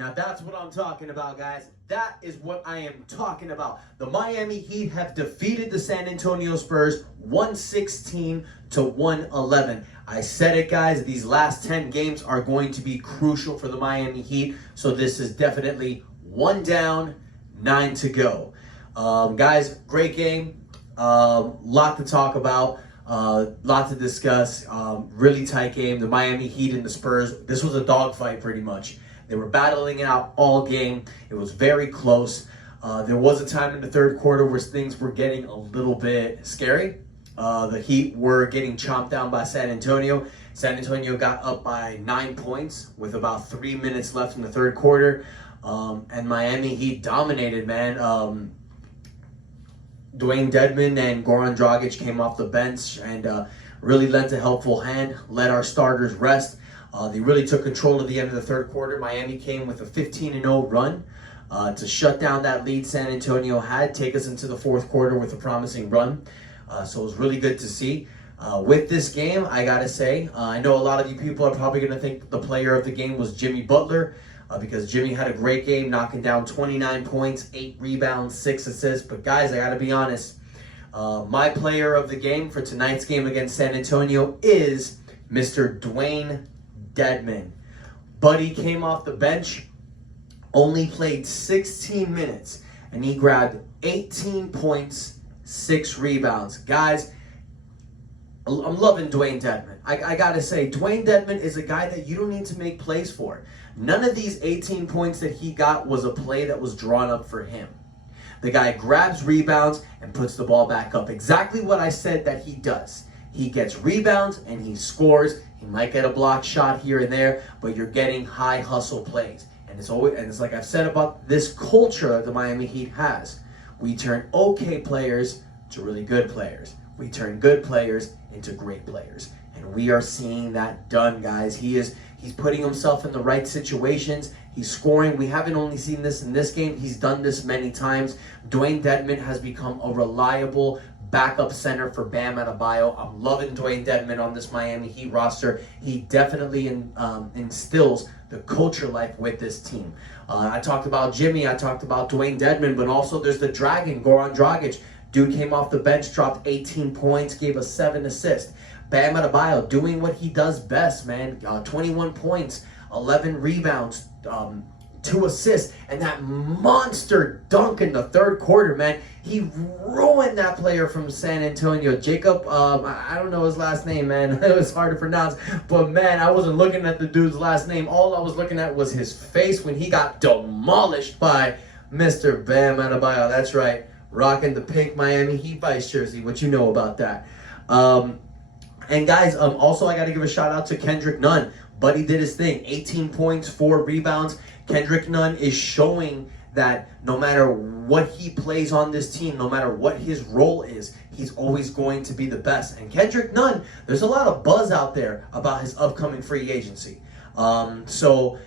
Now that's what I'm talking about, guys. That is what I am talking about. The Miami Heat have defeated the San Antonio Spurs 116 to 111. I said it, guys. These last 10 games are going to be crucial for the Miami Heat. So this is definitely 1 down, 9 to go. Guys, great game. Lot to talk about. Lot to discuss. Really tight game. The Miami Heat and the Spurs. This was a dogfight pretty much. They were battling it out all game. It was very close. There was a time in the third quarter where things were getting a little bit scary. The Heat were getting chomped down by San Antonio. San Antonio got up by 9 points with about 3 minutes left in the third quarter. And Miami Heat dominated, man. Dwayne Dedmon and Goran Dragic came off the bench and really lent a helpful hand, let our starters rest. They really took control at the end of the third quarter. Miami came with a 15-0 run to shut down that lead San Antonio had, take us into the fourth quarter with a promising run. So it was really good to see. With this game, I gotta say, I know a lot of you people are probably gonna think the player of the game was Jimmy Butler because Jimmy had a great game, knocking down 29 points, 8 rebounds, 6 assists. But guys, I gotta be honest, my player of the game for tonight's game against San Antonio is Mr. Dwayne Dedmon. Buddy came off the bench, only played 16 minutes, and he grabbed 18 points, 6 rebounds. Guys, I'm loving Dwayne Dedmon. I gotta say, Dwayne Dedmon is a guy that you don't need to make plays for. None of these 18 points that he got was a play that was drawn up for him. The guy grabs rebounds and puts the ball back up. Exactly what I said that he does. He gets rebounds and he scores. He might get a block shot here and there, but you're getting high hustle plays. And it's like I've said about this culture the Miami Heat has. We turn okay players to really good players. We turn good players into great players. And we are seeing that done, guys. He's putting himself in the right situations. He's scoring. We haven't only seen this in this game. He's done this many times. Dwayne Dedmon has become a reliable backup center for Bam Adebayo. I'm loving Dwayne Dedmon on this Miami Heat roster. He definitely instills the culture life with this team. I talked about Jimmy. I talked about Dwayne Dedmon, but also there's the Dragon, Goran Dragic. Dude came off the bench, dropped 18 points, gave us 7 assists. Bam Adebayo doing what he does best, man. 21 points, 11 rebounds, 2 assists, and that monster dunk in the third quarter, man. He ruined that player from San Antonio. Jacob, I don't know his last name, man. It was hard to pronounce. But, man, I wasn't looking at the dude's last name. All I was looking at was his face when he got demolished by Mr. Bam Adebayo. That's right. Rocking the pink Miami Heat Vice jersey. What you know about that? And, guys, also I got to give a shout-out to Kendrick Nunn. Buddy did his thing. 18 points, 4 rebounds. Kendrick Nunn is showing that no matter what he plays on this team, no matter what his role is, he's always going to be the best. And Kendrick Nunn, there's a lot of buzz out there about his upcoming free agency. So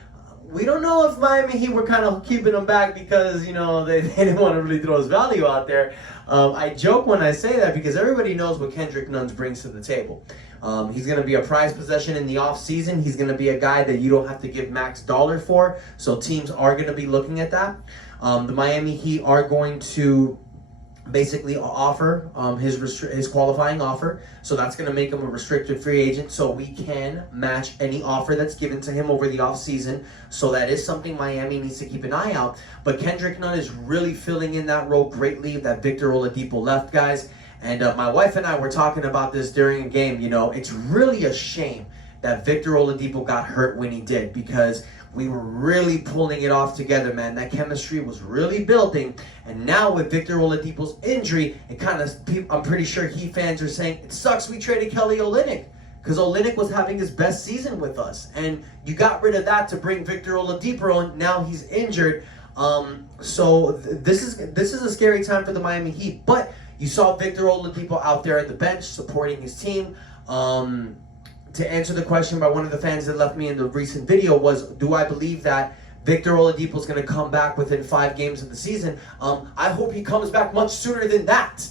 we don't know if Miami Heat were kind of keeping him back because, you know, they didn't want to really throw his value out there. I joke when I say that because everybody knows what Kendrick Nunn brings to the table. He's going to be a prized possession in the offseason. He's going to be a guy that you don't have to give max dollar for. So teams are going to be looking at that. The Miami Heat are going to basically offer his qualifying offer. So that's going to make him a restricted free agent. So we can match any offer that's given to him over the offseason. So that is something Miami needs to keep an eye out. But Kendrick Nunn is really filling in that role greatly that Victor Oladipo left, guys. And my wife and I were talking about this during a game. You know, it's really a shame that Victor Oladipo got hurt when he did because we were really pulling it off together, man. That chemistry was really building. And now with Victor Oladipo's injury, it kind of, I'm pretty sure Heat fans are saying, it sucks we traded Kelly Olynyk because Olynyk was having his best season with us. And you got rid of that to bring Victor Oladipo on. Now he's injured. So this is a scary time for the Miami Heat. But you saw Victor Oladipo out there at the bench supporting his team. To answer the question by one of the fans that left me in the recent video was, do I believe that Victor Oladipo is going to come back within 5 games of the season? I hope he comes back much sooner than that.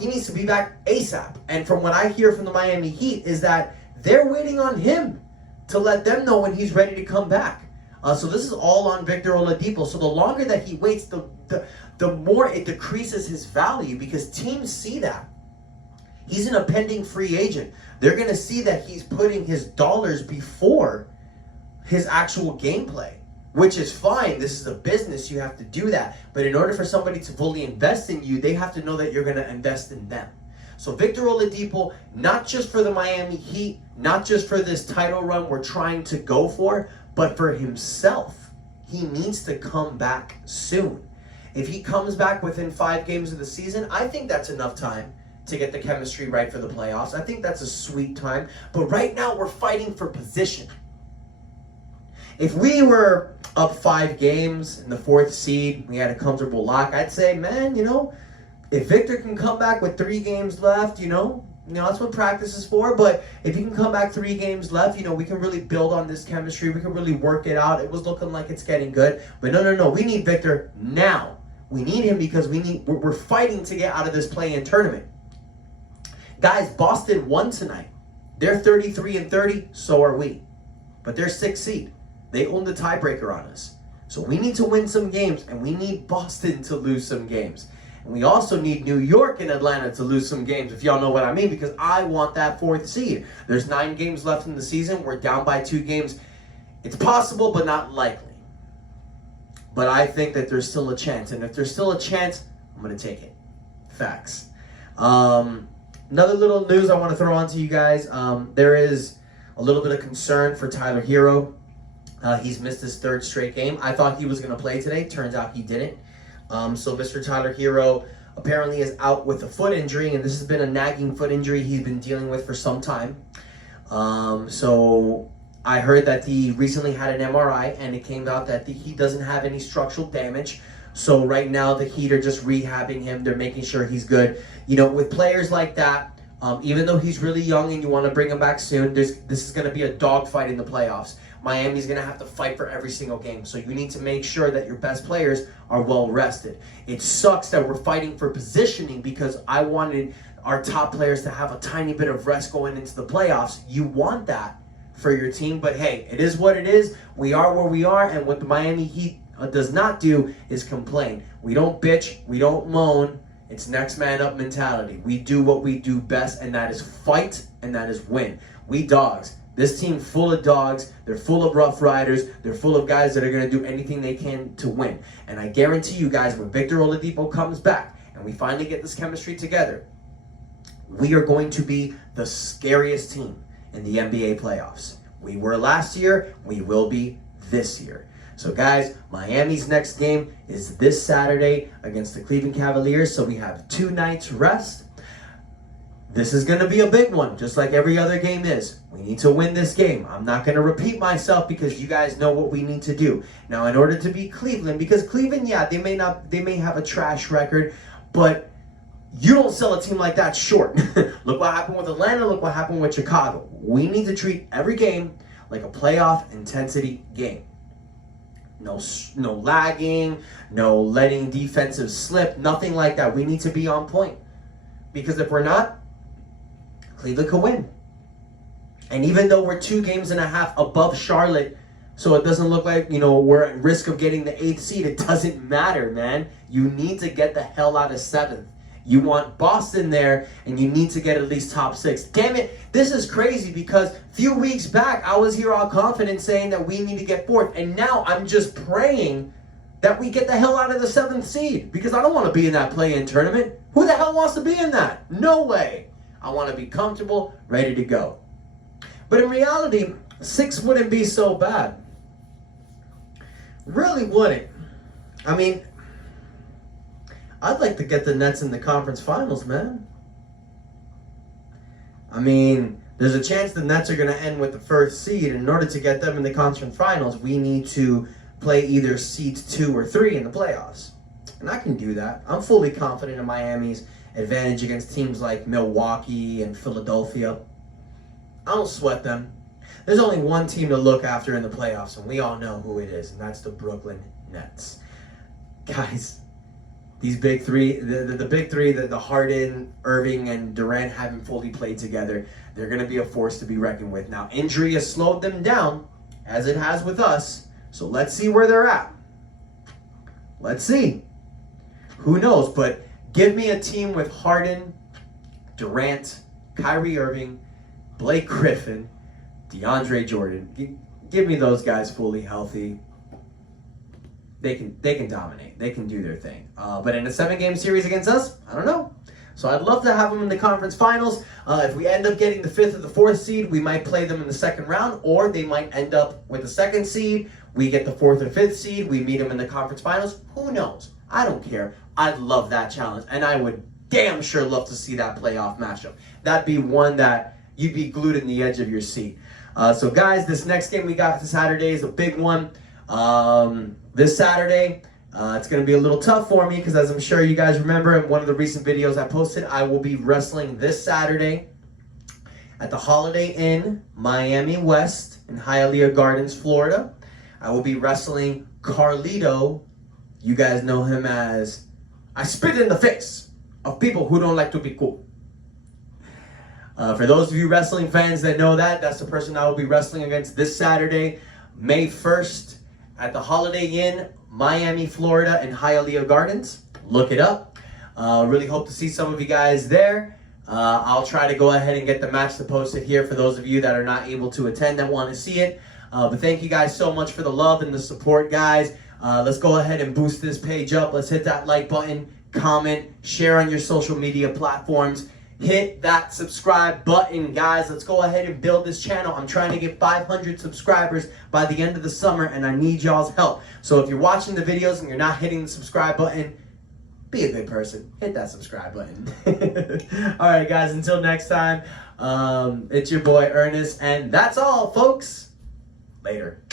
He needs to be back ASAP. And from what I hear from the Miami Heat is that they're waiting on him to let them know when he's ready to come back. So this is all on Victor Oladipo. So the longer that he waits, the more it decreases his value, because teams see that. He's an pending free agent. They're going to see that he's putting his dollars before his actual gameplay, which is fine. This is a business. You have to do that. But in order for somebody to fully invest in you, they have to know that you're going to invest in them. So Victor Oladipo, not just for the Miami Heat, not just for this title run we're trying to go for, but for himself. He needs to come back soon. If he comes back within 5 games of the season, I think that's enough time to get the chemistry right for the playoffs. I think that's a sweet time. But right now, we're fighting for position. If we were up 5 games in the 4th seed, we had a comfortable lock, I'd say, man, if Victor can come back with 3 games left, that's what practice is for. But if he can come back 3 games left, we can really build on this chemistry. We can really work it out. It was looking like it's getting good. But no. We need Victor now. We need him because we're fighting to get out of this play-in tournament. Guys, Boston won tonight. They're 33-30, so are we. But they're 6th seed. They own the tiebreaker on us. So we need to win some games, and we need Boston to lose some games. And we also need New York and Atlanta to lose some games, if y'all know what I mean, because I want that 4th seed. There's 9 games left in the season. We're down by 2 games. It's possible, but not likely. But I think that there's still a chance. And if there's still a chance, I'm going to take it. Facts. Another little news I want to throw on to you guys. There is a little bit of concern for Tyler Hero. He's missed his 3rd straight game. I thought he was going to play today. Turns out he didn't. So Mr. Tyler Hero apparently is out with a foot injury, and this has been a nagging foot injury he's been dealing with for some time. So I heard that he recently had an MRI, and it came out that he doesn't have any structural damage. So right now the Heat are just rehabbing him. They're making sure he's good. With players like that, even though he's really young and you want to bring him back soon, this is going to be a dogfight in the playoffs. Miami's going to have to fight for every single game. So you need to make sure that your best players are well rested. It sucks that we're fighting for positioning because I wanted our top players to have a tiny bit of rest going into the playoffs. You want that for your team, but hey, it is what it is. We are where we are, and what the Miami Heat does not do is complain. We don't bitch. We don't moan. It's next man up mentality. We do what we do best, and that is fight, and that is win. We dogs. This team full of dogs. They're full of rough riders. They're full of guys that are going to do anything they can to win. And I guarantee you guys, when Victor Oladipo comes back and we finally get this chemistry together, we are going to be the scariest team in the NBA playoffs. We were last year. We will be this year. So guys, Miami's next game is this Saturday against the Cleveland Cavaliers. So we have 2 nights rest. This is going to be a big one, just like every other game is. We need to win this game. I'm not going to repeat myself because you guys know what we need to do. Now, in order to beat Cleveland, because Cleveland, yeah, they may have a trash record, but you don't sell a team like that short. Look what happened with Atlanta. Look what happened with Chicago. We need to treat every game like a playoff intensity game. No lagging, no letting defensive slip, nothing like that. We need to be on point. Because if we're not, Cleveland could win. And even though we're 2.5 games above Charlotte, so it doesn't look like, we're at risk of getting the 8th seed, it doesn't matter, man. You need to get the hell out of 7th. You want Boston there, and you need to get at least top 6. Damn it, this is crazy because a few weeks back, I was here all confident saying that we need to get 4th. And now I'm just praying that we get the hell out of the 7th seed because I don't want to be in that play-in tournament. Who the hell wants to be in that? No way. I want to be comfortable, ready to go. But in reality, 6 wouldn't be so bad. Really wouldn't. I mean, I'd like to get the Nets in the conference finals, man. I mean, there's a chance the Nets are going to end with the 1st seed. In order to get them in the conference finals, we need to play either seeds 2 or 3 in the playoffs. And I can do that. I'm fully confident in Miami's advantage against teams like Milwaukee and Philadelphia. I don't sweat them. There's only one team to look after in the playoffs, and we all know who it is, and that's the Brooklyn Nets. Guys, these big three, the big three, the Harden, Irving, and Durant haven't fully played together. They're going to be a force to be reckoned with. Now, injury has slowed them down, as it has with us, So let's see where they're at. Let's see. Who knows? But give me a team with Harden, Durant, Kyrie Irving, Blake Griffin, DeAndre Jordan. Give me those guys fully healthy. They can dominate. They can do their thing. But in a 7-game series against us, I don't know. So I'd love to have them in the conference finals. If we end up getting the 5th or the 4th seed, we might play them in the second round, or they might end up with the 2nd seed. We get the 4th or 5th seed. We meet them in the conference finals. Who knows? I don't care. I'd love that challenge, and I would damn sure love to see that playoff matchup. That'd be one that you'd be glued in the edge of your seat. So guys, this next game we got this Saturday is a big one. This Saturday, it's going to be a little tough for me because, as I'm sure you guys remember in one of the recent videos I posted, I will be wrestling this Saturday at the Holiday Inn, Miami West in Hialeah Gardens, Florida. I will be wrestling Carlito. You guys know him as I spit in the face of people who don't like to be cool. For those of you wrestling fans that know that, that's the person I will be wrestling against this Saturday, May 1st, at the Holiday Inn, Miami, Florida, in Hialeah Gardens. Look it up. Really hope to see some of you guys there. I'll try to go ahead and get the match posted here for those of you that are not able to attend that want to see it. But thank you guys so much for the love and the support, guys. Let's go ahead and boost this page up. Let's hit that like button, comment, share on your social media platforms. Hit that subscribe button, guys. Let's go ahead and build this channel. I'm trying to get 500 subscribers by the end of the summer, and I need y'all's help. So if you're watching the videos and you're not hitting the subscribe button, be a good person. Hit that subscribe button. All right, guys, until next time, it's your boy Ernest, and that's all, folks. Later.